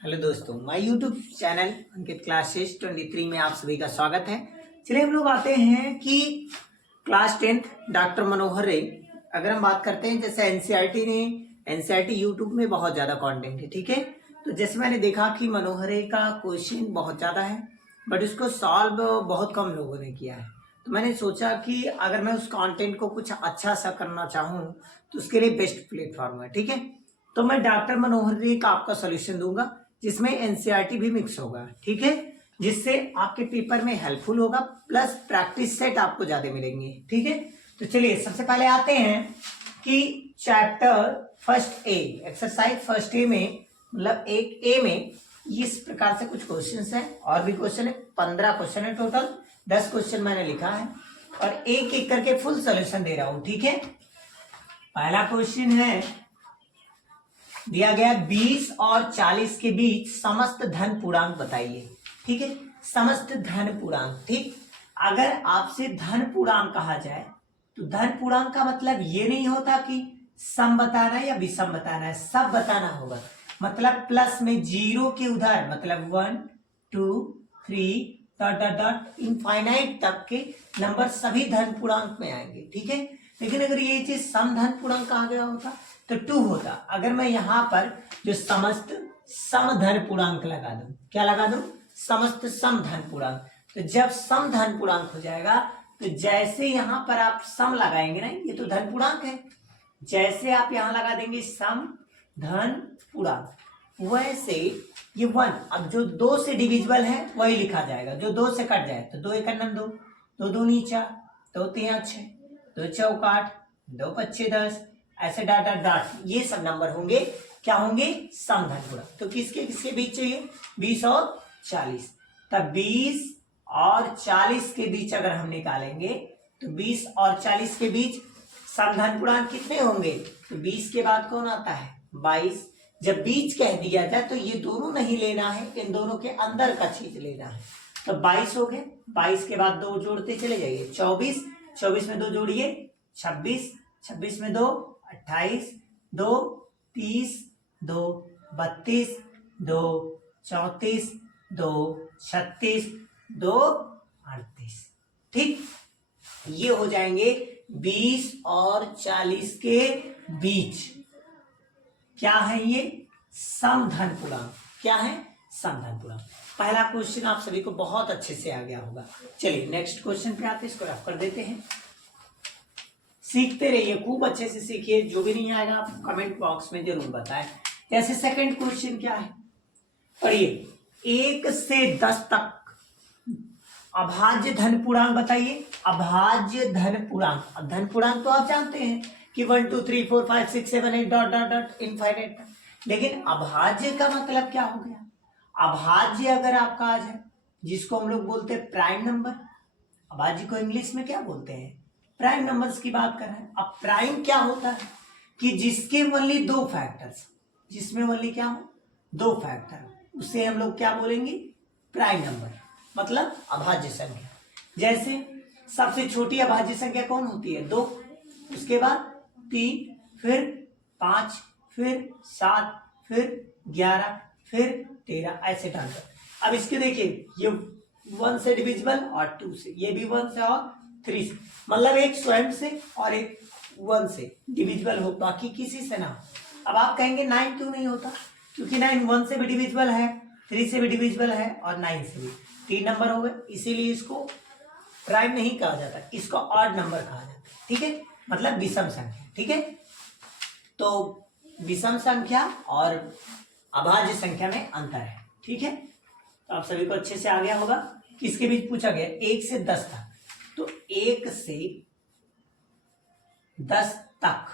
Hello दोस्तों, my YouTube channel Ankit classes 23 में आप सभी का स्वागत है। चलिए हम लोग आते हैं कि क्लास 10 डॉक्टर मनोहर रे। अगर हम बात करते हैं जैसे एनसीईआरटी यूट्यूब में बहुत ज़्यादा कंटेंट है, ठीक है। तो जैसे मैंने देखा कि मनोहर रे का क्वेश्चन बहुत ज़्यादा है बट उसको सॉल्व बहुत कम लोगों ने किया है। तो मैंने सोचा कि अगर मैं उस कंटेंट को कुछ अच्छा सा करना चाहूँ तो उसके लिए बेस्ट प्लेटफॉर्म है, ठीक है। तो मैं डॉक्टर मनोहर रे का आपका सोल्यूशन दूंगा जिसमें एनसीईआरटी भी मिक्स होगा, ठीक है, जिससे आपके पेपर में हेल्पफुल होगा, प्लस प्रैक्टिस सेट आपको ज्यादा मिलेंगे, ठीक है। तो चलिए सबसे पहले आते हैं कि chapter first A, exercise first A में, मतलब एक ए में इस प्रकार से कुछ क्वेश्चंस हैं और भी क्वेश्चन है। 15 क्वेश्चन है टोटल, 10 क्वेश्चन मैंने लिखा है और एक एक करके फुल सोल्यूशन दे रहा हूं, ठीक है। पहला क्वेश्चन है, दिया गया 20 और 40 के बीच समस्त धन पूर्णांक बताइए, ठीक है। समस्त धन पूर्णांक, ठीक। अगर आपसे धन पूर्णांक कहा जाए तो धन पूर्णांक का मतलब ये नहीं होता कि सम बताना है या विषम बताना है, सब बताना होगा। मतलब प्लस में जीरो के उधर, मतलब 1 2 3 डॉट डॉट डॉट इनफाइनाइट तक के नंबर सभी धन पूर्णांक में आएंगे, ठीक है। लेकिन अगर ये चीज सम धन पूर्णांक कहा गया होता तो 2 होता। अगर मैं यहां पर जो समस्त सम धन पूर्णांक लगा दूं, क्या लगा दूं? समस्त सम धन पूर्णांक। तो जब सम धन पूर्णांक हो जाएगा तो जैसे यहां पर आप सम लगाएंगे ना, ये तो धन पूर्णांक है, जैसे आप यहां लगा देंगे सम धन पूर्णांक, वैसे ये 1, अब जो 2 से डिविजिबल है वही लिखा जाएगा। जो 2 से कट जाए तो 2 एक 2, 2 दूनी 4, 2 3 6, 2 चौक 8, 2 पच्चे 10, ऐसे डॉट डॉट डॉट ये सब नंबर होंगे, क्या होंगे? सम धन पूर्णांक। तो किसके किसके बीच चाहिए? 20 और 40। तब 20 और 40 के बीच अगर हम निकालेंगे तो 20 और 40 के बीच सम धन पूर्णांक कितने होंगे? तो 20 के बाद कौन आता है? 22। जब बीच कह दिया जाए तो ये दोनों नहीं लेना है, इन दोनों के अंदर का चीज लेना है। तो 22 हो गए, 22 के बाद 2 जोड़ते चले जाइए, 24, 24 में 2 जोड़िए 26, 26 में 2 28, 2 30, 2 32, 2 34, 2 36, 2 38, ठीक। ये हो जाएंगे 20 और 40 के बीच। क्या है ये? सम धन पूर्णांक। क्या है? सम धन पूर्णांक। पहला क्वेश्चन आप सभी को बहुत अच्छे से आ गया होगा। चलिए नेक्स्ट क्वेश्चन पे आते हैं, इसको रफ कर देते हैं। सीखते रहिए, खूब अच्छे से सीखिए। जो भी नहीं आएगा आप कमेंट बॉक्स में जरूर बताएं। जैसे सेकंड क्वेश्चन क्या है, पढ़िए। 1 से 10 तक अभाज्य धन पूर्णांक बताइए। अभाज्य धन पूर्णांक, अब धन पूर्णांक तो आप जानते हैं कि 1 2 3 4 5 6 7 8 डॉट डॉट डॉट इनफाइनाइट। लेकिन अभाज्य का मतलब क्या हो गया? अभाज्य अगर आपका आ जाए, जिसको हम लोग बोलते हैं प्राइम नंबर, अभाज्य को इंग्लिश में क्या बोलते हैं? प्राइम नंबर्स की बात कर रहे हैं। अब प्राइम क्या होता है? कि जिसके ओनली 2 फैक्टर्स, जिसमें ओनली क्या हो? 2 फैक्टर, उसे हम लोग क्या बोलेंगे? प्राइम नंबर, मतलब अभाज्य संख्या। जैसे सबसे छोटी अभाज्य संख्या कौन होती है? 2, उसके बाद 3, फिर 5, फिर 7, फिर 11, फिर 13, ऐसे डालकर। अब इसके देखिए, ये 1 से डिविजिबल और 2 से, ये भी 1 से और 3 से, मतलब एक स्वयं से और एक 1 से डिविजिबल हो, बाकी किसी से ना हो। अब आप कहेंगे 9 क्यों नहीं होता? क्योंकि 9 1 से भी डिविजिबल है, 3 से भी डिविजिबल है और 9 से भी। 3 नंबर हो गए, इसीलिए इसको प्राइम नहीं कहा जाता, इसको ऑड नंबर कहा जाता है, ठीक है, मतलब विषम संख्या, ठीक है। तो विषम संख्या और अभाज्य संख्या में अंतर है, ठीक है। तो आप सभी को अच्छे से आ गया होगा। किसके बीच पूछा गया? 1 से 10 तक। तो 1 से 10 तक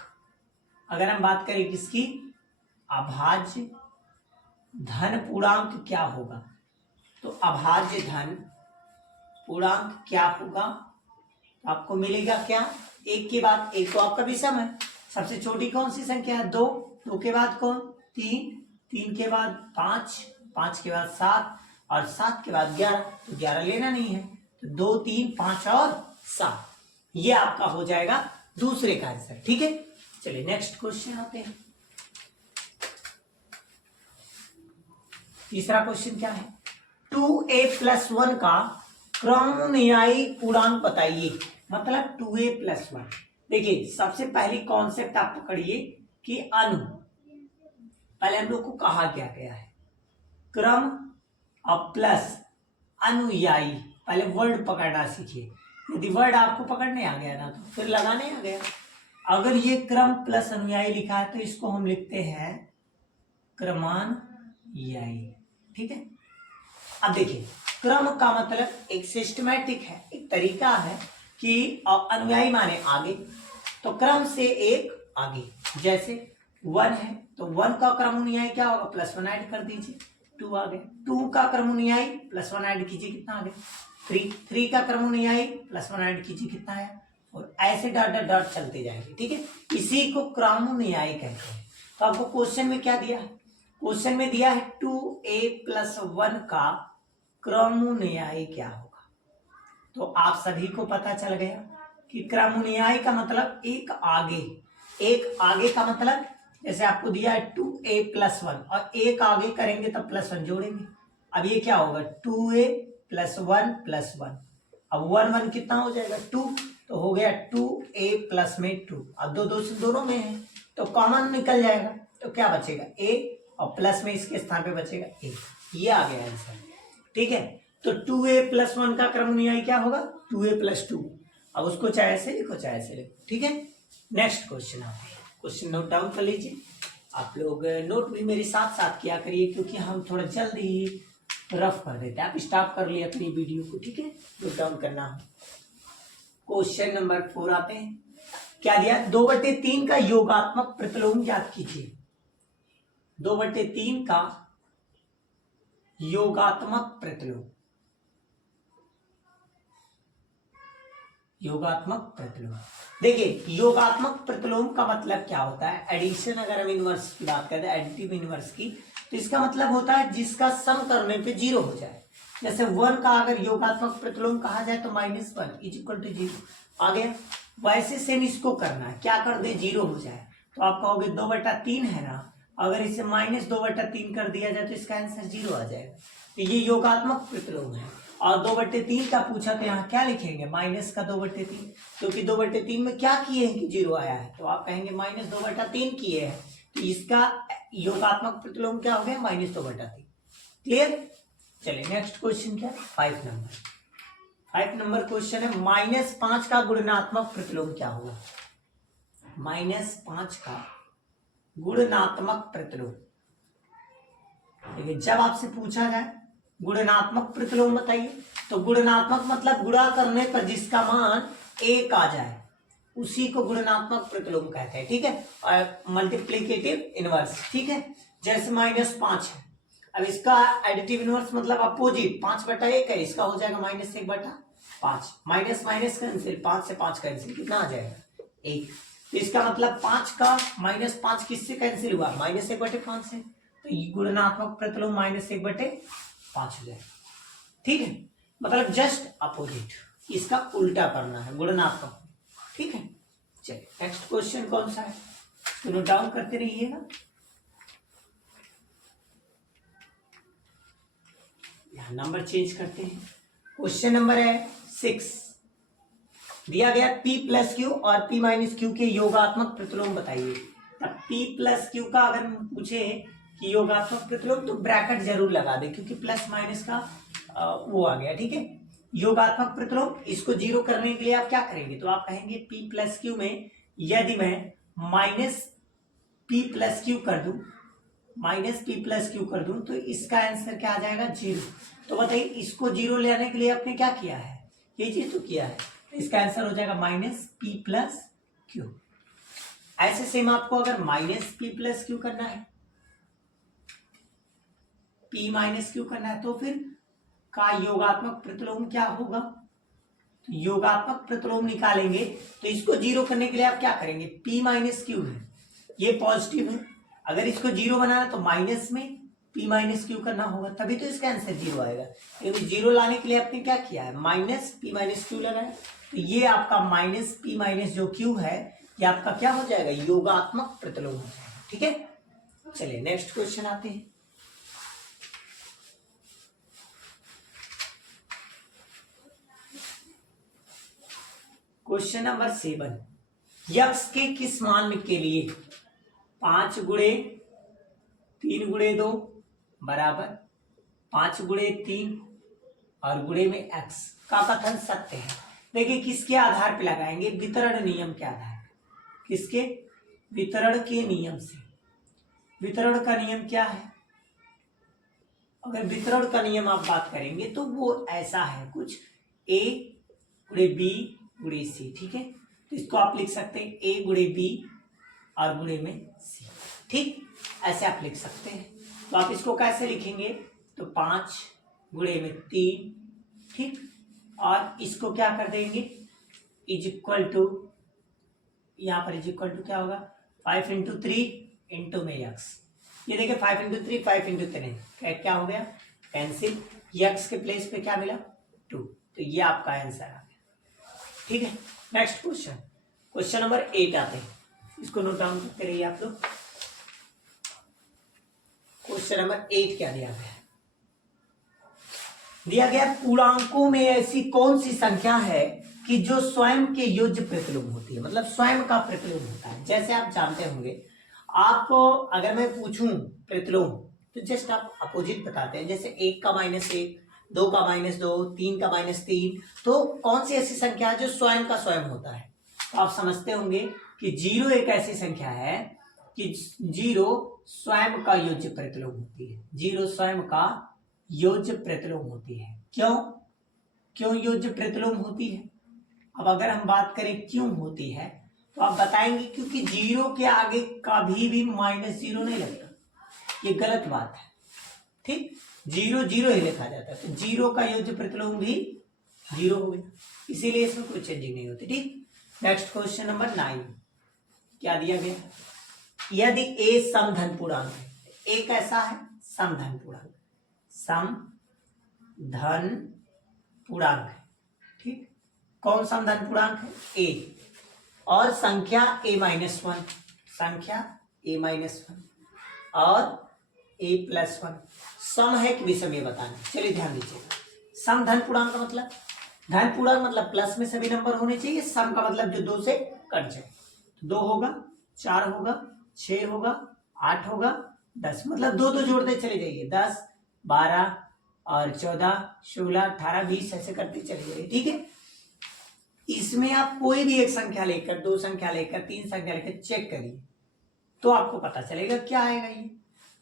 अगर हम बात करें किसकी? अभाज्य धन पूर्णांक क्या होगा? तो अभाज्य धन पूर्णांक क्या होगा? आपको मिलेगा क्या? 1 के बाद 1 तो आपका विषम है। सबसे छोटी कौन सी संख्या है? 2, 2 के बाद कौन? 3, 3 के बाद 5, 5 के बाद 7 और 7 के बाद 11, तो 11 लेना नहीं है। तो 2 3 5 और 7, ये आपका हो जाएगा दूसरे का आंसर, ठीक है। चलिए नेक्स्ट क्वेश्चन आते हैं। तीसरा क्वेश्चन क्या है, 2a+1 का क्रमनुयायी पूर्णांक बताइए। मतलब 2a+1, देखिए सबसे पहली कॉन्सेप्ट आप पकड़िए कि अनु, पहले हम लोग को कहा क्या गया है, क्रम और प्लस अनुयायी। पहले वर्ड पकड़ना सीखिए, यदि वर्ड आपको पकड़ने आ गया ना तो फिर लगाने आ गया। अगर ये क्रम प्लस अनुयायी लिखा है तो इसको हम लिखते हैं क्रमानुयायी, ठीक है। अब देखिए क्रम का मतलब एक सिस्टमैटिक है, एक तरीका है कि अनुयायी माने आगे, तो क्रम से एक आगे। जैसे 1 है तो 1 का क्रमानुयायी क्या होगा, +1 ऐड कर दीजिए, 2 आ गया। 2 का क्रमानुयायी +1 ऐड कीजिए, कितना आ गया 3 का क्रमानुयायी +1 ऐड कीजिए, कितना आया, और ऐसे डॉट डॉट डॉट चलते जाएंगे, ठीक है। इसी को क्रमानुयायी कहते हैं। तो आपको क्वेश्चन में क्या दिया है, क्वेश्चन में दिया है 2a+1 का क्रमानुयायी क्या होगा। तो आप सभी को पता चल गया कि क्रमानुयायी का मतलब एक आगे, एक आगे का मतलब जैसे आपको दिया है 2a+1 और एक आगे करेंगे तब +1 जोड़ेंगे। अब ये क्या होगा 2a+1+1, अब 1 1 कितना हो जाएगा 2, तो हो गया 2a प्लस में 2। अब दो से दोनों में है तो कॉमन निकल जाएगा, तो क्या बचेगा a, और प्लस में इसके स्थान पे बचेगा a। ये आ गया आंसर, ठीक है। तो 2a+1 का क्रमानुयायी क्या होगा 2a+2। अब उसको चाहे ऐसे लिखो चाहे ऐसे लिखो, ठीक है। नेक्स्ट क्वेश्चन आते हैं, क्वेश्चन नोट डाउन कर लीजिए। आप लोग नोट भी मेरे साथ साथ किया करिए क्योंकि हम थोड़ा जल्द ही रफ कर देते हैं। आप स्टॉप कर लिया करिए वीडियो को, ठीक है, नोट डाउन करना। क्वेश्चन नंबर 4 आते हैं, क्या दिया 2/3 का योगात्मक प्रतिलोम ज्ञात कीजिए। 2/3 का योगात्मक प्रतिलोम, योगात्मक प्रतिलोम। देखिए योगात्मक प्रतिलोम का मतलब क्या होता है, एडिशन, अगर हम इनवर्स की बात करते हैं एडिटिव इनवर्स की, तो इसका मतलब होता है जिसका सम करने पे 0 हो जाए। जैसे 1 का अगर योगात्मक प्रतिलोम कहा जाए तो -1 = 0 आ गया। वैसे सेम इसको करना है, क्या कर दे 0 हो जाए, तो आप कहोगे 2/3 है ना, अगर इसे -2/3 कर दिया जाए तो इसका आंसर 0 आ जाएगा। तो ये योगात्मक प्रतिलोम है। और 2/3 का पूछा तो यहाँ क्या लिखेंगे, माइनस का 2/3, क्योंकि 2/3 में क्या किए हैं कि 0 आया है, तो आप कहेंगे -2/3 किए हैं, तो इसका योगात्मक प्रतिलोम क्या हो गया -2/3। क्लियर। चलिए नेक्स्ट क्वेश्चन क्या है, 5 नंबर क्वेश्चन है, -5 का गुणनात्मक प्रतिलोम क्या होगा। -5 का गुणनात्मक प्रतिलोम, देखिए जब आपसे पूछा जाए गुणनात्मक प्रतिलोम बताइए, तो गुणनात्मक मतलब गुणा करने पर जिसका मान 1 आ जाए उसी को गुणनात्मक प्रतिलोम कहते हैं, ठीक है। और मल्टीप्लिकेटिव इनवर्स, ठीक है। जैसे -5 है, अब इसका एडिटिव इनवर्स मतलब अपोजिट 5/1 है, इसका हो जाएगा -1/5, माइनस माइनस कैंसिल, 5 से 5 कैंसिल, कितना आ जाएगा 1। तो इसका मतलब 5 का -5 किससे कैंसिल हुआ, -1/5 से, तो ये गुणनात्मक प्रतिलोम -1/5 हो जाएगा, ठीक है। मतलब जस्ट अपोजिट, इसका उल्टा करना है गुणनात्मक, ठीक है। चलिए नेक्स्ट क्वेश्चन कौन सा है, तो नोट डाउन करते रहिएगा। यहां नंबर चेंज करते हैं। क्वेश्चन नंबर है 6, दिया गया P+Q और P-Q के योगात्मक प्रतिलोम बताइए। अब P+Q का अगर पूछे कि योगात्मक प्रतिलोम तो ब्रैकेट जरूर लगा दे, क्योंकि प्लस माइनस का वो आ गया, ठीक है। योगात्मक प्रतिलोम, इसको 0 करने के लिए आप क्या करेंगे, तो आप कहेंगे P+Q में यदि मैं -P+Q कर दूं, -P+Q कर दूं, तो इसका आंसर क्या आ जाएगा 0। तो बताइए इसको 0 लेने के लिए आपने क्या किया है, ये चीज तो किया है, इसका आंसर हो जाएगा -P+Q। ऐसे सेम आपको अगर -P+Q करना है, P-Q करना है, तो फिर का योगात्मक प्रतिलोम क्या होगा, तो योगात्मक प्रतिलोम निकालेंगे तो इसको 0 करने के लिए आप क्या करेंगे, P-Q है, ये पॉजिटिव है, अगर इसको 0 बनाना तो माइनस में P-Q करना होगा, तभी तो इसका आंसर 0 आएगा। क्योंकि 0 लाने के लिए आपने क्या किया है, -P-Q लगाया, तो ये आपका -P- जो Q है ये आपका क्या हो जाएगा, योगात्मक प्रतिलोम हो जाएगा, ठीक है। चलिए नेक्स्ट क्वेश्चन आते हैं। क्वेश्चन नंबर 7, यक्स के किस मान के लिए 5 गुणे 3 गुणे 2 बराबर 5 गुणे 3 और गुणे में x का कथन सत्य है। देखिए किसके आधार पे लगाएंगे, वितरण नियम के आधार पे। किसके? वितरण के नियम से। वितरण का नियम क्या है? अगर वितरण का नियम आप बात करेंगे तो वो ऐसा है कुछ, a गुणे b गुणे c, ठीक है। तो इसको आप लिख सकते हैं a गुणे b और गुणे में c, ठीक, ऐसे आप लिख सकते हैं। तो आप इसको कैसे लिखेंगे, तो 5 गुणे में 3, ठीक, और इसको क्या कर देंगे, इज इक्वल टू, यहाँ पर इज इक्वल टू क्या होगा, 5 इंटू 3 इंटू में यक्स। ये देखिए 5 इंटू 3 5 इंटू 3 क्या हो गया, कैंसिल। यक्स के प्लेस पे क्या मिला, 2। तो ये आपका आंसर आ गया, ठीक है। नेक्स्ट क्वेश्चन, क्वेश्चन नंबर 8 आते हैं, इसको नोट डाउन करते रहिए आप लोग। क्वेश्चन नंबर 8 क्या दिया गया है, दिया गया पूर्णांकों में ऐसी कौन सी संख्या है कि जो स्वयं के योज्य प्रतिलोम होती है, मतलब स्वयं का प्रतिलोम होता है। जैसे आप जानते होंगे, आपको अगर मैं पूछूं प्रतिलोम तो जस्ट आप अपोजिट बताते हैं, जैसे 1 का -1, 2 का -2, 3 का -3, तो कौन सी ऐसी संख्या है जो स्वयं का स्वयं होता है। तो आप समझते होंगे कि 0 एक ऐसी संख्या है कि 0 स्वयं का योज्य प्रतिलोम होती है। 0 स्वयं का योज्य प्रतिलोम होती है। क्यों योज्य प्रतिलोम होती है? अब अगर हम बात करें क्यों होती है तो आप बताएंगे क्योंकि 0 के आगे कभी भी -0 नहीं लगता, ये गलत बात है, ठीक। 0 0 ही लिखा जाता है, तो 0 का योज्य प्रतिलोम भी 0 हो गया, इसीलिए इसमें कोई चेंजिंग नहीं होती, ठीक। नेक्स्ट क्वेश्चन नंबर 9 क्या दिया गया, यदि a समधन पूर्णांक है, a कैसा है, समधन पूर्णांक, समधन पूर्णांक है, ठीक। कौन समधन पूर्णांक है, a, और संख्या a-1, संख्या a-1 और a+1 सम है कि विषम, ये बताना। चलिए ध्यान दीजिएगा, समधन पूर्णांक का मतलब, धन पूर्णांक मतलब प्लस में सभी नंबर होने चाहिए, सम का मतलब जो 2 से कट जाए। तो 2 होगा, 4 होगा, 6 होगा, 8 होगा, 10, मतलब 2 जोड़ते चले जाइए, 10 12 और 14 16 18 20 ऐसे करते चले जाइए, ठीक है। इसमें आप कोई भी एक संख्या लेकर, 2 संख्या लेकर, 3 संख्या लेकर चेक करिए तो आपको पता चलेगा क्या आएगा ये।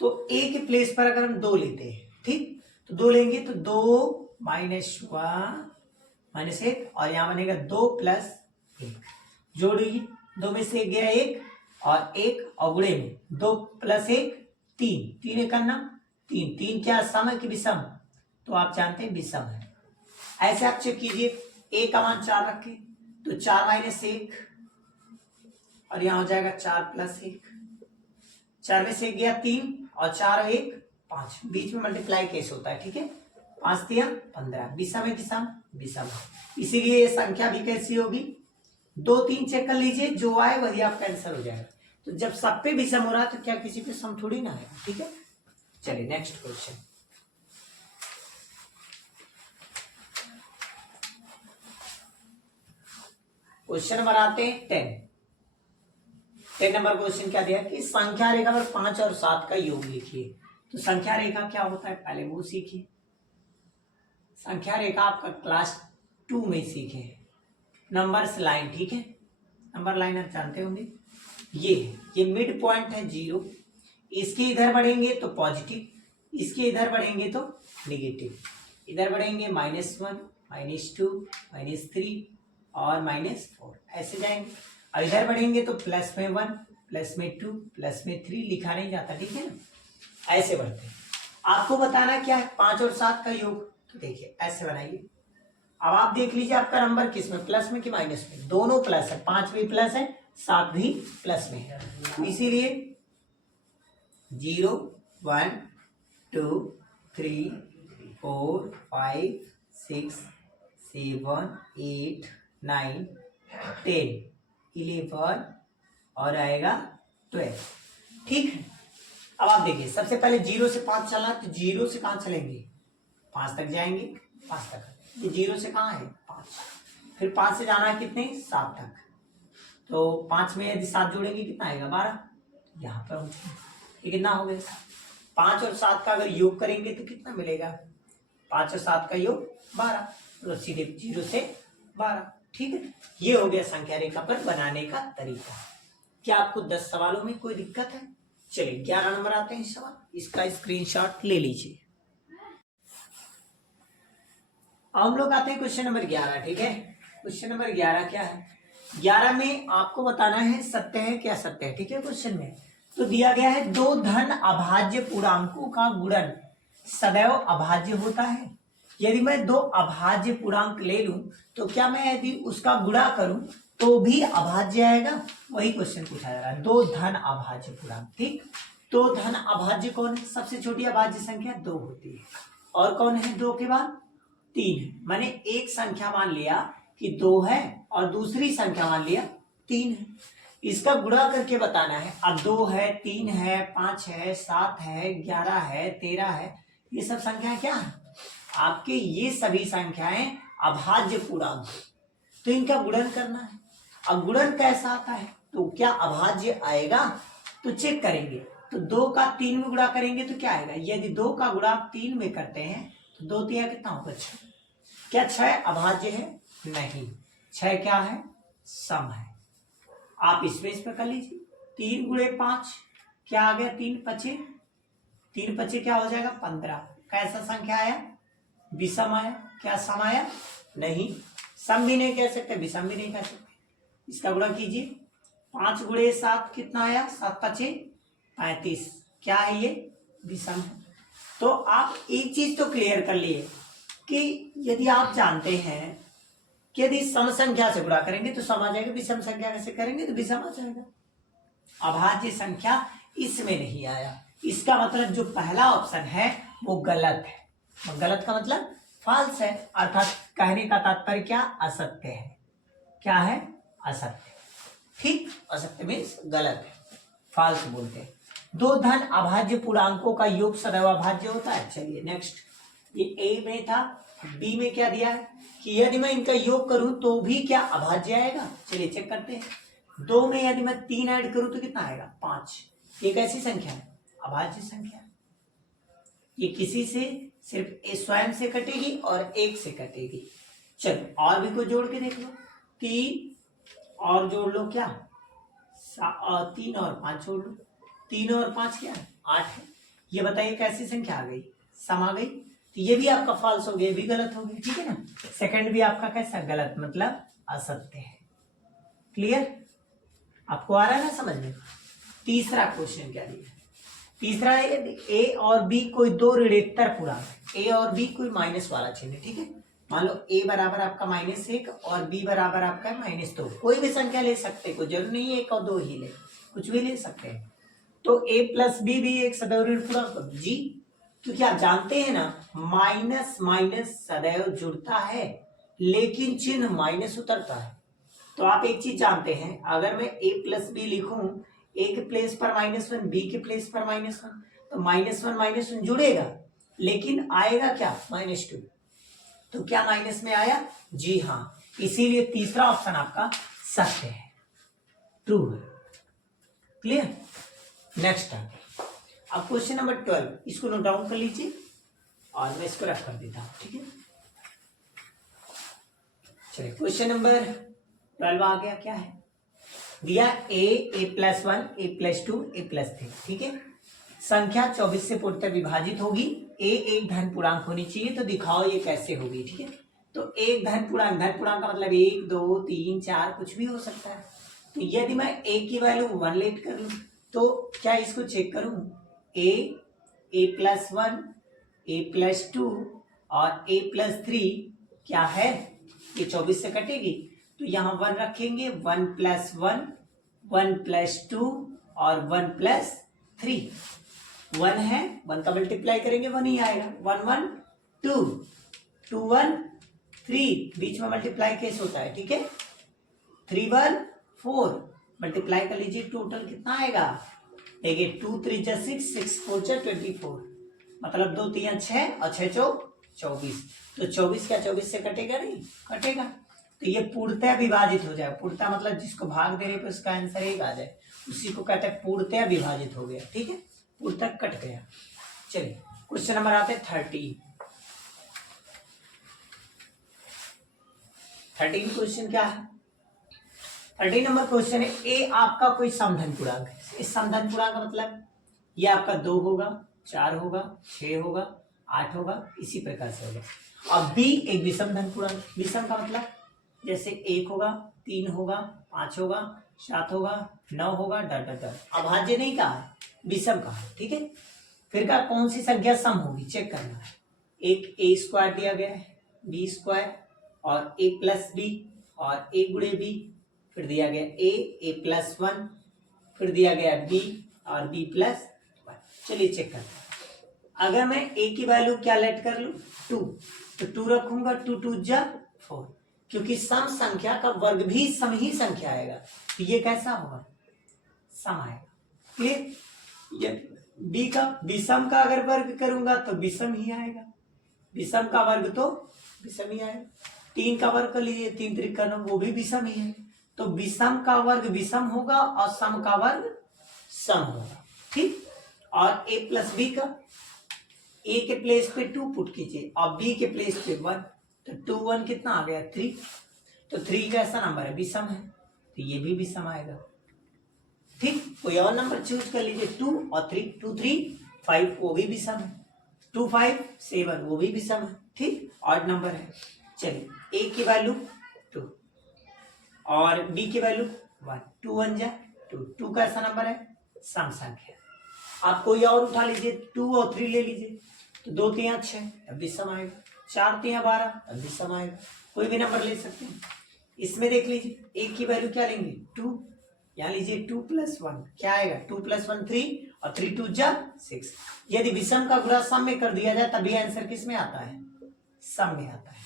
तो a के प्लेस पर अगर हम 2 लेते हैं, ठीक, तो 2 लेंगे तो 2 -1 और यहां बनेगा 2 + 1, जोड़िए, 2 में से 1 गया 1 और 1 और गुणे में 2 + 1 3, 3 एक करना 3, 3 क्या सम है कि विषम, तो आप जानते हैं विषम है। ऐसे आप चेक कीजिए, a का मान 4 रखे तो 4 - 1 और यहां हो जाएगा 4 + 1, 4 में से 1 गया 3 और 4 और 1 5, बीच में मल्टीप्लाई केस होता है, ठीक है। 5 × 3 = 15, विषम है कि सम, विषम है, इसीलिए ये संख्या भी कैसी होगी, 2 3 चेक कर लीजिए, जो आए वही आपका आंसर हो जाएगा। तो जब सब पे विषम हो रहा है तो क्या किसी पे सम थोड़ी ना है, ठीक है। चलिए नेक्स्ट क्वेश्चन, क्वेश्चन नंबर आते हैं 10 नंबर क्वेश्चन क्या दिया कि संख्या रेखा पर 5 और 7 का योग लिखिए। तो संख्या रेखा क्या होता है पहले वो सीखिए। संख्या रेखा आपका क्लास 2 में सीखे, नंबर्स लाइन, ठीक है। नंबर लाइन आप जानते होंगे, ये मिड पॉइंट है 0, इसके इधर बढ़ेंगे तो पॉजिटिव, इसके इधर बढ़ेंगे तो नेगेटिव, इधर बढ़ेंगे -1 -2 -3 और -4 ऐसे जाएंगे, और इधर बढ़ेंगे तो +1 +2 +3 लिखा नहीं जाता, ठीक है ना, ऐसे बढ़ते हैं। आपको बताना क्या है 5 और 7 का योग, तो देखिए ऐसे बनाइए। अब आप देख लीजिए आपका नंबर किस में, प्लस में कि माइनस में, दोनों प्लस है, 5 भी प्लस है 7 भी प्लस में है, इसीलिए 0 1 2 3 4 5 6 7 8 9 10 11 और आएगा 12, ठीक है। अब आप देखिए सबसे पहले 0 से 5 चलना, तो 0 से कहां चलेंगे 5 तक जाएंगे, 5 तक, ये 0 से कहां है 5, फिर 5 से जाना है कितने 7 तक, तो 5 में यदि 7 जोड़ेंगे कितना आएगा 12, यहाँ पर ये कितना हो गया 5 और 7 का अगर योग करेंगे तो कितना मिलेगा 5 और 7 का योग 12, तो सीधे 0 से 12। ठीक है, ये हो गया संख्या रेखा पर बनाने का तरीका। क्या आपको 10 सवालों में कोई दिक्कत है? चलिए 11 नंबर आते हैं सवाल, इसका स्क्रीनशॉट ले लीजिए। हम लोग आते हैं क्वेश्चन नंबर 11। ठीक है, क्वेश्चन नंबर 11 क्या है, 11 में आपको बताना है सत्य है क्या सत्य है। ठीक है, क्वेश्चन में तो दिया गया है 2 धन अभाज्य पूर्णांकों का गुणन सदैव अभाज्य होता है। यदि मैं 2 अभाज्य पूर्णांक ले लूं तो क्या मैं यदि उसका गुणा करूं तो भी अभाज्य आएगा? वही क्वेश्चन पूछा जा रहा है, 2 धन अभाज्य पूर्णांक। ठीक, 2 धन अभाज्य कौन है? सबसे छोटी अभाज्य संख्या 2 होती है, और कौन है 2 के बाद 3 है। मैंने एक संख्या मान लिया कि 2 है और दूसरी संख्या मान लिया 3 है, इसका गुणा करके बताना है। अब 2 है, 3 है, 5 है, 7 है, 11 है, 13 है, ये सब संख्याएं क्या है आपके? ये सभी संख्याएं अभाज्य पूर्णांक, तो इनका गुणन करना है। अब गुणन कैसा आता है, तो क्या अभाज्य आएगा? तो चेक करेंगे, तो 2 का 3 में गुणा करेंगे तो क्या आएगा? यदि 2 का गुणा 3 में करते हैं तो 2 3 कितना होगा 6। क्या 6 अभाज्य है? नहीं, 6 क्या है? सम है। आप इसमें इस पर कर लीजिए, 3 गुणे 5 क्या आ गया 3 पचे, 3 पचे क्या हो जाएगा 15। कैसा संख्या आया? विषम आया। क्या सम आया? नहीं, सम भी नहीं कह सकते, विषम भी नहीं कह सकते। इसका गुणा कीजिए, 5 गुणे 7 कितना आया 7 पचे 35, क्या है ये? विषम है। तो आप एक चीज तो क्लियर कर लिए कि यदि आप जानते हैं कि यदि सम संख्या से गुणा करेंगे तो सम आ जाएगा, विषम संख्या कैसे करेंगे तो विषम आ जाएगा। अभाज्य संख्या इसमें नहीं आया, इसका मतलब जो पहला ऑप्शन है वो गलत है। गलत का मतलब फॉल्स है, अर्थात कहने का तात्पर्य क्या? असत्य है। क्या है? असत्य। ठीक, असत्य मीन्स गलत है, फॉल्स बोलते हैं। 2 धन अभाज्य पूर्णांकों का योग सदैव अभाज्य होता है। चलिए नेक्स्ट, ये ए में था, बी में क्या दिया है कि यदि मैं इनका योग करूं तो भी क्या अभाज्य आएगा? चलिए चेक करते हैं। 2 में यदि मैं 3 ऐड करूं तो कितना आएगा 5। ये कैसी संख्या है? अभाज्य संख्या। ये किसी से सिर्फ स्वयं से कटेगी और 1 से कटेगी। चलो और भी कोई जोड़ के देख लो, 3 और जोड़ लो, क्या 3 और 5 जोड़ लो, 3 और 5 क्या है 8 है। ये बताइए कैसी संख्या आ गई? सम आ गई। तो ये भी आपका फॉल्स हो गया, ये भी गलत हो गया। ठीक है ना, सेकंड भी आपका कैसा? गलत, मतलब असत्य है। क्लियर? आपको आ रहा है ना समझ में? तीसरा क्वेश्चन क्या दिया? तीसरा है ए और बी कोई 2 ऋणोत्तर पूर्णांक, ए और बी कोई माइनस वाला चिन्ह। ठीक है, मान लो ए बराबर आपका -1 और बी बराबर आपका -2। कोई भी संख्या ले सकते, कोई जरूर नहीं है 1 और 2 ही ले, कुछ भी ले सकते हैं। तो a प्लस बी भी एक सदैव ऋण पूर्णांक जी, क्योंकि आप जानते हैं ना माइनस माइनस सदैव जुड़ता है लेकिन चिन्ह माइनस उतरता है। तो आप एक चीज जानते हैं, अगर मैं a प्लस बी लिखूं, a के प्लेस पर -1, b के प्लेस पर -1, तो -1 जुड़ेगा लेकिन आएगा क्या -2। तो क्या माइनस में आया? जी हाँ, इसीलिए तीसरा ऑप्शन आपका सत्य है, ट्रू है। क्लियर? नेक्स्ट अब क्वेश्चन नंबर 12, इसको नोट डाउन कर लीजिए और मैं इसको रख कर देता हूं। ठीक है, चलिए क्वेश्चन नंबर 12 आ गया। क्या है दिया? a+1, a+2, a+3। ठीक है, संख्या 24 से पूर्णतः विभाजित होगी। a एक धन पूर्णांक होनी चाहिए, तो दिखाओ ये कैसे होगी। ठीक है, तो एक धन पूर्णांक, धन पूर्णांक का मतलब 1 2 3 4 कुछ भी हो सकता है। तो यदि मैं a की वैल्यू 1 लेट कर लूं तो क्या इसको चेक करूं? a+1, a+2 और a+3 क्या है? ये 24 से कटेगी तो यहाँ 1 रखेंगे, 1+1, 1+2 और 1+3। 1 है, 1 का मल्टीप्लाई करेंगे 1 ही आएगा। 1 1 2, 2 1 3, बीच में मल्टीप्लाई केस होता है। ठीक है, 3 1 4, मल्टीप्लाई कर लीजिए, टोटल कितना आएगा? देखिए 2 3 6, 6 4 24, मतलब 2 3 6 और 6 4 24। तो 24 क्या 24 से कटेगा? नहीं कटेगा। तो ये पूर्णतः विभाजित हो जाएगा। पूर्णतः मतलब जिसको भाग देने पे उसका आंसर एक आ जाए, उसी को कहते हैं पूर्णतः विभाजित हो गया। ठीक है, पूर्णतः कट गया। चलिए क्वेश्चन नंबर आते हैं 13 क्वेश्चन क्या है? 13 नंबर क्वेश्चन है, ए आपका कोई समधन पूर्णांक है। इस समधन पूर्णांक का मतलब ये आपका 2 होगा, 4 होगा, 6 होगा, 8 होगा, इसी प्रकार से होगा। और बी एक विषम धन पूर्णांक। विषम का मतलब जैसे 1 होगा, 3 होगा, 5 होगा, 7 होगा, 9 होगा, डट डट डट। अभाज्य नहीं कहा है, विषम कहा है। ठीक है, फिर का कौन सी संख्या सम होगी चेक करना है। एक ए स्क्वायर दिया गया है, बी स्क्वायर और ए प्लस बी और ए गुणे बी, फिर दिया गया ए प्लस 1, फिर दिया गया बी और बी प्लस 1। चलिए चेक करते हैं। अगर मैं ए की वैल्यू क्या लेट कर लूं 2, तो 2 रखूंगा, 2 2 जा 4, क्योंकि सम संख्या का वर्ग भी सम ही संख्या आएगा, तो ये कैसा होगा? सम आएगा। क्लियर? ये बी का विषम का अगर वर्ग करूंगा तो विषम ही आएगा, विषम का वर्ग तो विषम ही आएगा। 3 का वर्ग कर लीजिए, 3 3 का 9, वो भी विषम ही है। तो विषम का वर्ग विषम होगा और सम का वर्ग सम होगा। ठीक, और ए प्लस बी का ए के प्लेस पे 2 पुट कीजिए और बी के प्लेस पे 1, तो 2 1 कितना आ गया 3। तो 3 कैसा नंबर है? विषम है, तो ये भी विषम आएगा। ठीक, कोई और नंबर चूज कर लीजिए, 2 और 3, 2 3 5, वो भी विषम है। 2 5 7, वो भी विषम है। ठीक, ऑड नंबर है। चलिए ए की वैल्यू 2 और बी की वैल्यू 1, 2 1 जा 2, 2 कैसा नंबर है? सम संख्या। आप कोई और उठा लीजिए, 2 और 3 ले लीजिए, तो 2 3 6, तब भी सम आएगा। 4 3 12, तब भी सम आएगा। कोई भी नंबर ले सकते हैं। इसमें देख लीजिए, ए की वैल्यू क्या लेंगे 2, यहाँ लीजिए 2 + 1 क्या आएगा? 2 + 1 3 और 3 2 जा 6। यदि विषम का गुणा सम में कर दिया जाए तभी आंसर किस में आता है? सम में आता है।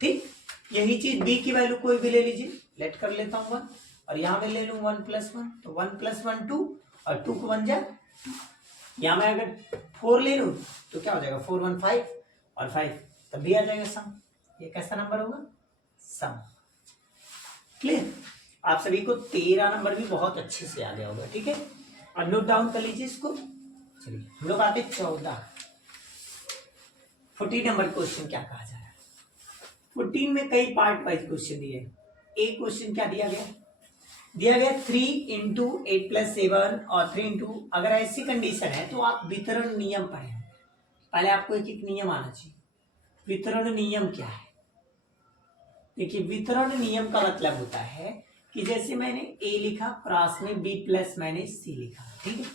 ठीक, यही चीज बी की वैल्यू कोई भी ले लीजिए, लेट कर लेता हूँ 1 और यहाँ में ले लूँ 1 + 1, तो 1 + 1 2 और 2 को 1 जा 2। यहाँ में अगर 4 ले लूँ तो क्या हो जाएगा? 4 1 5 और 5, तब भी आ जाएगा सम। ये कैसा नंबर होगा? सम। क्लियर? आप सभी को 13 नंबर भी बहुत अच्छे से आ गया होगा। ठीक है, और नोट डाउन कर लीजिए इसको। चलिए हम लोग आते 14 नंबर क्वेश्चन क्या कहा जा रहा है। 14 में कई पार्ट वाइज क्वेश्चन दिए। एक क्वेश्चन क्या दिया गया? 3 × 8 + 7 और 3 × अगर ऐसी कंडीशन है तो आप वितरण नियम पढ़ें। पहले आपको एक एक नियम आना चाहिए। वितरण नियम क्या है? देखिए, वितरण नियम का मतलब होता है कि जैसे मैंने ए लिखा, क्रॉस में बी प्लस मैंने सी लिखा। ठीक है,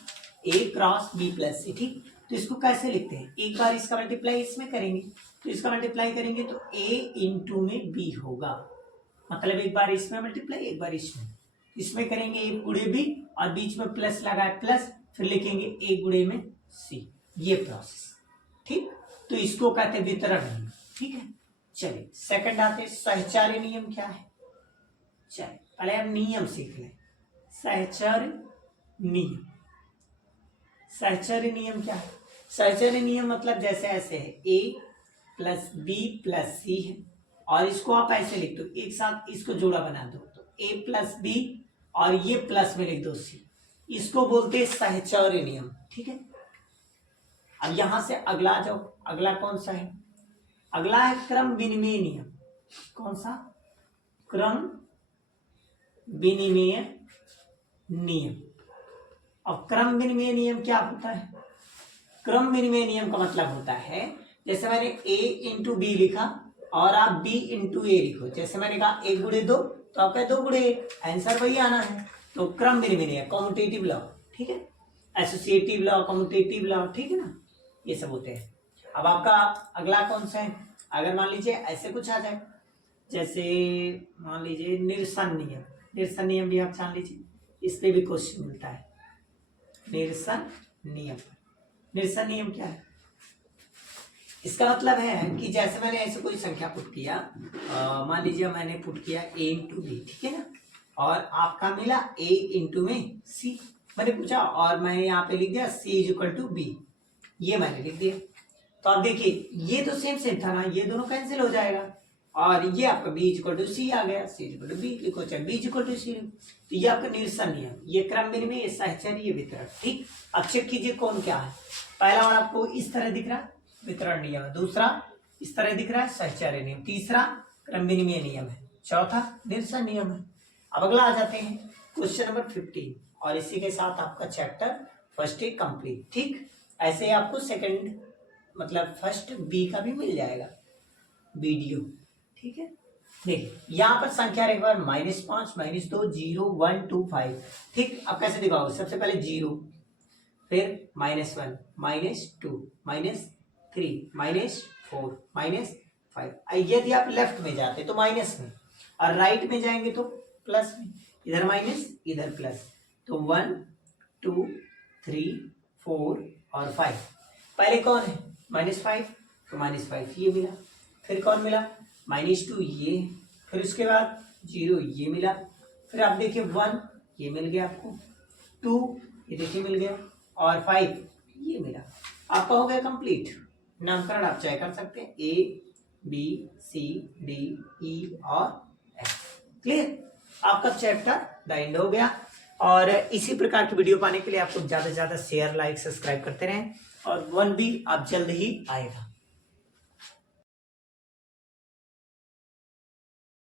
ए क्रॉस बी प्लस सी। ठीक, तो इसको कैसे लिखते हैं? एक बार इसका मल्टीप्लाई इसमें करेंगे, तो इसका मल्टीप्लाई करेंगे तो ए × में बी होगा। मतलब एक बार इसमें मल्टीप्लाई, एक बार इसमें करेंगे ए गुणे बी और बीच में प्लस लगाए प्लस, फिर लिखेंगे ए गुणे में सी। ये प्रोसेस। ठीक, तो इसको कहते हैं वितरण नियम। ठीक है, चलिए सेकंड आते सहचार्य नियम क्या है। चलिए पहले हम नियम सीख लें। सहचर्य नियम, सहचर्य नियम क्या है? सहचर्य नियम मतलब जैसे ऐसे है, ए + बी + सी है और इसको आप ऐसे लिख दो, एक साथ इसको जोड़ा बना दो, तो ए + बी और ये प्लस में लिख दो सी। इसको बोलते हैं सहचर्य नियम। ठीक है, अब यहां से अगला जाओ। अगला कौन सा है? अगला है क्रम विनिमय नियम। कौन सा? क्रम विनिमय नियम। अब क्रम विनिमय नियम क्या होता है? क्रम विनिमय नियम का मतलब होता है, जैसे मैंने a × b लिखा और आप b × a लिखो। जैसे मैंने कहा 1 × 2, तो आपका 2 × 1, आंसर वही आना है। तो क्रम विनिमय नियम, कम्यूटेटिव लॉ। ठीक है, एसोसिएटिव लॉ, कम्यूटेटिव लॉ। ठीक है ना, ये सब होते हैं। अब आपका अगला कौन सा है? अगर मान लीजिए ऐसे कुछ आ जाए, जैसे मान लीजिए निरसन नियम। निरसन नियम भी आप जान लीजिए, इस पे भी क्वेश्चन मिलता है। निरसन नियम, निरसन नियम क्या है? इसका मतलब है कि जैसे मैंने ऐसे कोई संख्या पुट किया, मान लीजिए मैंने पुट किया a × b। ठीक है ना, और आपका मिला a × में c। मैंने पूछा और मैंने यहाँ पे लिख दिया c = b, ये मैंने लिख दिया। तो आप देखिए, ये तो सेम था ना, ये दोनों कैंसिल हो जाएगा। और ये आपका b इक्वल टू सी आ गया, c इक्वल टू b लिखो, चाहे b इक्वल टू सी। तो ये आपका निरसन नियम, ये क्रम विनिमय, ये सहचर्य, ये वितरण। ठीक, अब चेक कीजिए कौन क्या है। पहला वाला आपको इस तरह दिख रहा है, वितरण नियम है। दूसरा इस तरह दिख रहा है, सहचर्य नियम। तीसरा क्रम विनिमय नियम है। चौथा निरसन नियम है। अब अगला आ जाते हैं क्वेश्चन नंबर 15, और इसी के साथ आपका चैप्टर फर्स्ट एक कंप्लीट। ठीक, ऐसे ही आपको सेकंड मतलब फर्स्ट बी का भी मिल जाएगा वीडियो। ठीक है, देखिए यहाँ पर संख्या रेखा -5, -2, 0, 1, 2, 5। ठीक, अब कैसे दिखाओगे? सबसे पहले 0, फिर -1, -2, -3, -4, -5। यदि आप लेफ्ट में जाते तो माइनस में, और राइट में जाएंगे तो प्लस में। इधर माइनस इधर प्लस, तो 1, 2, 3, 4 और 5। पहले कौन है? -5, तो -5 ये मिला। फिर कौन मिला? -2 ये, फिर उसके बाद 0 ये मिला। फिर आप देखिए 1 ये मिल गया आपको, 2 ये देखिए मिल गया, और 5 ये मिला। आपका हो गया कंप्लीट। नामकरण आप चाहे कर सकते हैं, A, B, C, D, E और F। क्लियर? आपका चैप्टर द एंड हो गया। और इसी प्रकार की वीडियो पाने के लिए आपको ज्यादा से ज्यादा शेयर, लाइक, सब्सक्राइब करते रहें, और 1B आप जल्द ही आएगा।